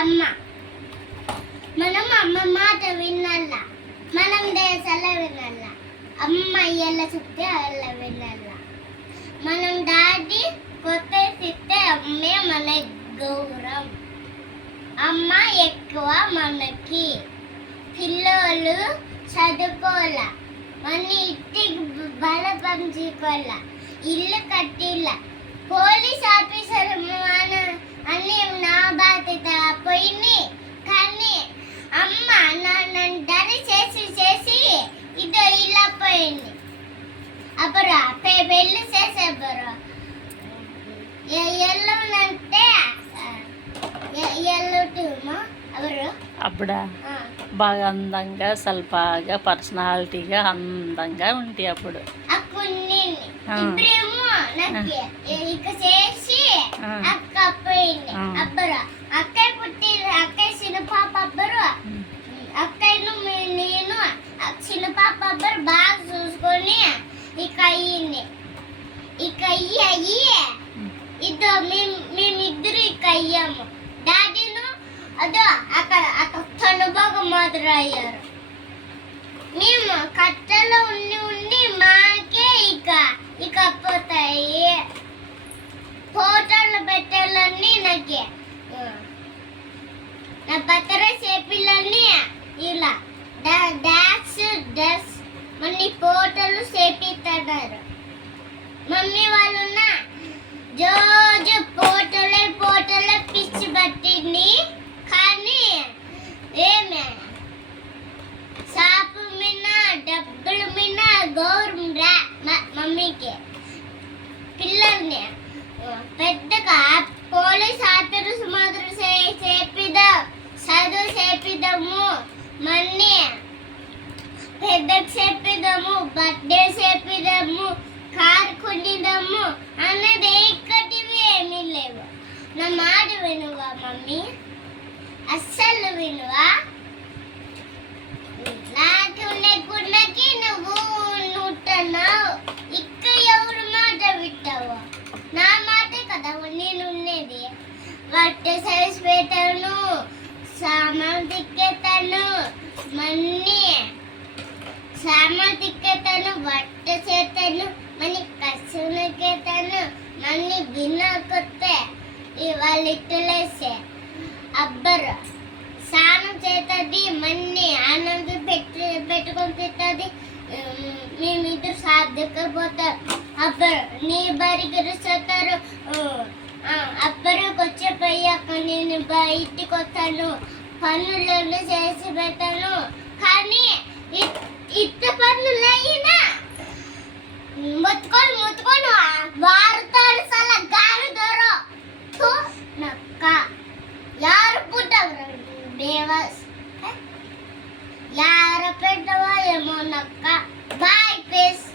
అమ్మ. మనం అమ్మ మాట వినాల, మనం దేశాల వినాల. అమ్మ ఎలా చెప్తే అలా వినాల. మనం డాడీ కొత్త తిట్టే అమ్మే మన గౌరవం. అమ్మ ఎక్కువ మనకి. పిల్లలు చదువుకోవాల, మన ఇంటికి బలపంచుకోవాల, ఇల్లు కట్టిల్ల. పోలీస్ ఆఫీసర్ అన్ని నా బాధ్యత పోయింది. కానీ అమ్మ నన్ను డరి చేసి చేసి ఇదో ఇలా పోయింది. అప్పుడు పెళ్ళి చేసేప్పుడు ఎల్లుంటే ఎల్లుటేమో అప్పుడా బాగా అందంగా సల్పాగా పర్సనాలిటీగా అందంగా ఉంటాయి అప్పుడు. ఇప్పుడేమో నాకు ఇక చేసి అక్క పోయింది. అబ్బరు అక్కయ్య పుట్టింది. అక్కయ్య చిన్న పాప అబ్బరు. అక్కయ్యను నేను చిన్న పాప అబ్బరు బాగా చూసుకొని ఇక అయ్యింది. ఇక అయ్యి ఇద్దరు మేమిద్దరు ఇక అయ్యాము. డాడీను అదో అక్కడ తనుబాగా మాత్రం అయ్యారు. మేము కట్టలో ఉండి మాకే ఇక పోతాయి. ఫోటోలు పెట్టాలన్నీ నాకే నా బత్తర చేపిల్లన్నీ ఇలా డాన్స్ మళ్ళీ ఫోటోలు చేపిస్తున్నారు. మమ్మీ వాళ్ళు రోజు ఫోటోలే పిచ్చి పట్టింది. కానీ ఏమే షాపు మీద డబ్బుల మీద గౌరవం రా మమ్మీకి. పిల్లల్ని పెద్దగా పోలీస్ ఆఫీసర్స్ మాత్రం చేపిద్దాం, చదువు చేపిద్దాము, మన్ని పెద్దకు చేపిద్దాము, బర్త్డే చేపిద్దాము, కారు కొనిద్దాము అన్నది ఎక్కడివి ఏమీ లేవు. నా మాట వినువా మమ్మీ? అస్సలు వినువా? నాకు లేకున్నకి నువ్వు ఉంటున్నావు. ఇక్క ఎవరి మాట వింటావు? నా మాటే కదా నేను ఉండేది. బట్ట సైజ్ పెట్టాను, సామాన్ తిక్కేతాను, మన్ని సామాన్ తిక్కేతాను, బట్ట చేతాను, మనీ కసునకేతాను, మన్ని గిన్నె కొత్తే ఇవాళ ఇట్టులేసే అబ్బరు స్నానం చేస్తుంది, మన్ని ఆనందం పెట్టుకొని తింటుంది. మేమిద్దరు సాధకపోతారు. అబ్బరు నీ బరికి రుస్తారు. అబ్బరికి వచ్చేపోయాక నేను బయటికి వస్తాను, పనులను చేసి పెడతాను. కానీ ఇత్త పనులు అయినా ముత్తుకొని వారుతాడు సల గాలి దొరో నక్క. యారు పుట్టవు దేవస్, యార పెట్టవో ఏమో నక్క. బాయ్ పేస్.